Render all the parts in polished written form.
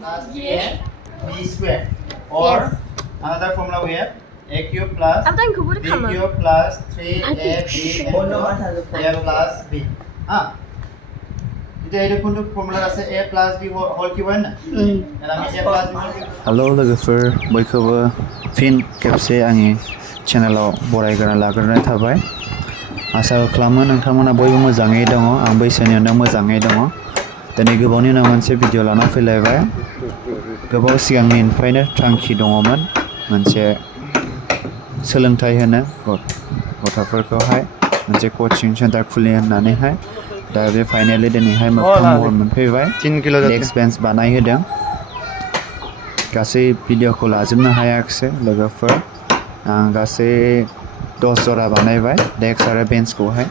plus a b square, or another formula we have a cube plus b cube plus 3ab a plus b. এটা এটা কোন formula আছে a plus b whole cube হয় না আর আমি a plus b whole cube hello लोगोफोर बयखौबो फिन खेबसे आंनि चेनेलाव बरायग्रोना लाग्रोनाय थाबाय आसा खालामो नोंथांमोना बयबो मोजाङै दङ आंबो इसोरनि अननायाव मोजाङै दङ दिनै गोबावनि उनाव मोनसे भिडिअ लाना फैलायबाय गोबाव सिगांनिफ्रायनो थांखि दङमोन मोनसे सोलोंथाइ होनो गथ'फोरखौहाय मोनसे कचिं सेन्टार खुलिनो होननानैहाय दा बे फाइनालि दिनैहाय मोगथां महर मोनफैबाय डेस्क बेन्च बानायहोदों गासै भिडिअखौ लाजोबनो हायाखिसै लोगोफोर आं गासै 10 जरा बानायबाय डेस्क आरो बेन्चखौहाय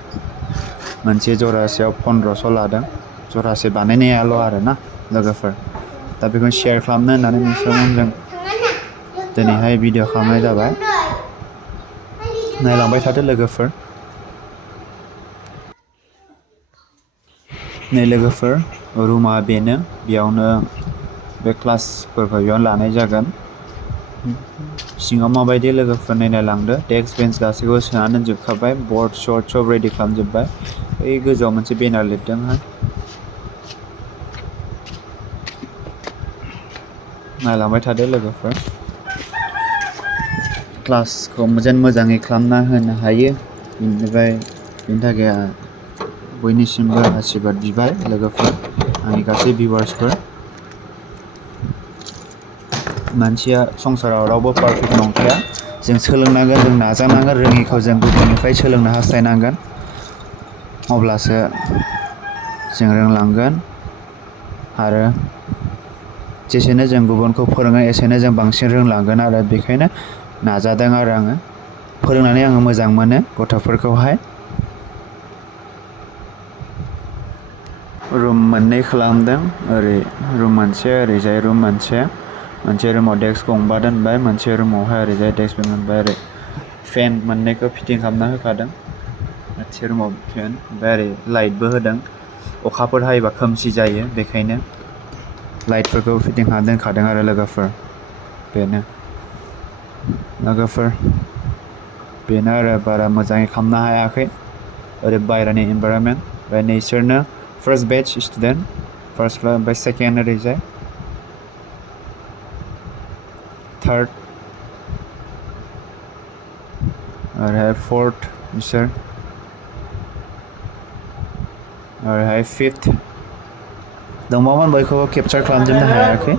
मोनसे जरासेयाव 1500 लादों जरासे बानायनायाल' आरोना लोगोफोर दा बेखौ शेयार खालामनो होननानै नोंसोरजों दिनैहाय भिडिअ खालामनाय जाबाय नायलांबाय थादो लोगोफोर नै लोगोफोर रुमा बेनो बेयावनो बे क्लासफोरखौ बेयावनो लानाय जागोन सिङाव माबायदि लोगोफोर नायलांदो डेस्क बेन्च गासैखौबो सोना दोनजोबखाबाय बर्ड शर्ट सब रेडि खालामजोबबाय बै गोजौआव मोनसे बेनार लिरदोंहाय नायलांबाय थादो लोगोफोर क्लासखौ मोजाङै खालामना होनो हायो बेनिफ्राय बेनि थाखाय बयनिसिमबो आशीर्बाद बिबाय लोगोफोर आंनि गासै भिउवार्सफोर मानसिया संसाराव रावबो पारफेक्ट नंखाया जों सोलोंनांगोन जों नाजानांगोन रोङिखौ जों गुबुननिफ्राय सोलोंनो हास्थायनांगोन अब्लासो जों रोंलांगोन आरो जेसेनो जों गुबुनखौ फोरोङो एसेनो जों बांसिन रोंलांगोन आरो बेखायनो नाजादों आरो आङो फोरोंनानै आङो मोजां मोनो गथ'फोरखौहाय रुम मोननै खालामदों ओरै रुम मोनसे ओरैजाय रुम मोनसे रुमाव डेस्क गंबा दोनबाय मोनसे रुमावहाय ओरैजाय डेस्क मोनबाय ओरै फेन मोननैखौ फिटिं खालामना होखादों मोनसे रुमाव फेन ओमफ्राय ओरै लाइटबो होदों अखाफोर हायोबा खोमसि जायो बेखायनो लाइटफोरखौ फिटिं खालामना दोनखादों आरो लोगोफोर बेनो लोगोफोर बेनो आरो बारा मोजाङै खालामनो हायाखै ओरै बायरानि इनभाइरनमेन्ट ओमफ्राय नोंसोरनो first batch student first class ओमफ्राय सेकेन्ड ओरैजाय थार्ड ओरैहाय फोर्थ बिसोर ओरैहाय फिफ्थ दंबावोमोन बयखौबो केपचार खालामजोबनो हायाखै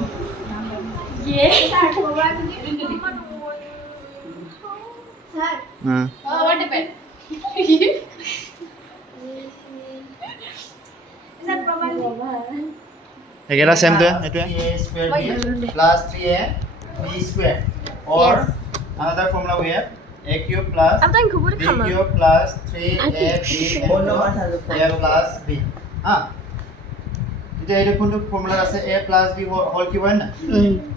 একেটা সেমটোৱে এইটোৱে a square b plus 3a b square, or another formula we have a cube plus b cube plus 3ab a plus b এতিয়া এইটো কোনটো ফৰ্মুলা আছে a plus b whole cube হয় না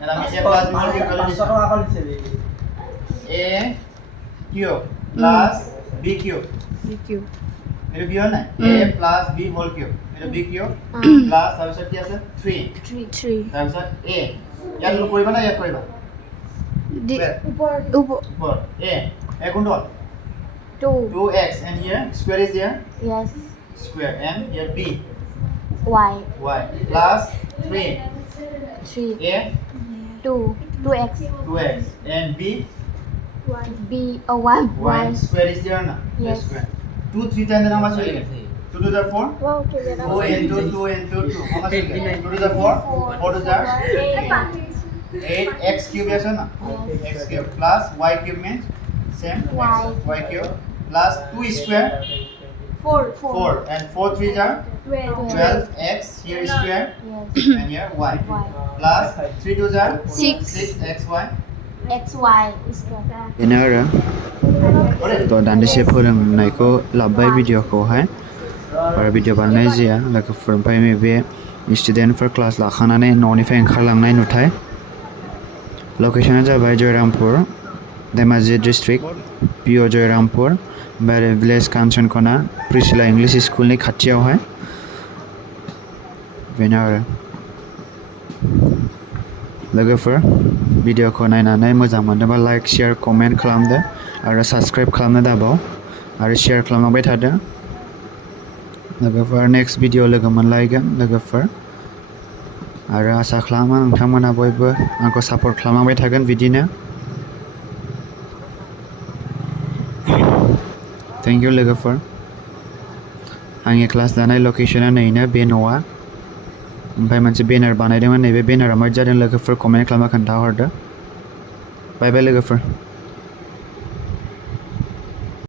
আর আমি a plus b whole cube করে দিছি a cube plus b cube এটা b হয় না a plus b whole cube এটা b কিউব প্লাস তাৰপিছত কি আছে 3 তাৰপিছত a ইয়াত লগ কৰিবা না ইয়াত কৰিবা উপৰ a কোনটো 2x and here square is there square and here b y plus 3 a 2x and b y square is there na square 2 3 times how much will get 2 to the 4 2 into 2 into 2 how much will get 2 to the 4 4 to the 8 x cube is na x cube plus y cube means same y cube plus 2 square 4 and 4 3 are 12 x here square and here y plus 3 2 are 6 xy बेनो आरो थ' दान्दिसे फोरोंनायखौ लाबोबाय भिडिअखौहाय बारा video बानायनाय जाया लोगोफोर ओमफ्राय बे स्टुडेन्टफोर क्लास लाखांनानै न'निफ्राय ओंखारलांनाय नुथाय लकेसना जाबाय जयरामपुर धेमाजि डिस्ट्रिक्ट पिअ जयरामपुर ओमफ्राय भिलेज कान्चनकना प्रिसिला इंलिश स्कुलनि खाथियावहाय बेनो आरो लोगोफोर भिडिअखौ नायनानै मोजां मोनदोंबा लाइक शेयार कमेन्ट खालामदो आरो साबस्क्राइब खालामनो दाबाव आरो शेयार खालामलांबाय थादो लोगोफोर नेक्स्ट भिडिअ लोगो मोनलायगोन लोगोफोर आरो आसा खालामो नोंथांमोना बयबो आंखौ सापर्ट खालामलांबाय थागोन बिदिनो थेंक इउ लोगोफोर आंनि क्लास लानाय लकेसना नैनो बे न'आ ओमफ्राय मोनसे बेनार बानायदोंमोन नैबे बेनारा माबायदि जादों लोगोफोर कमेन्ट खालामना खोन्थाहरदो बाय बाय लोगोफोर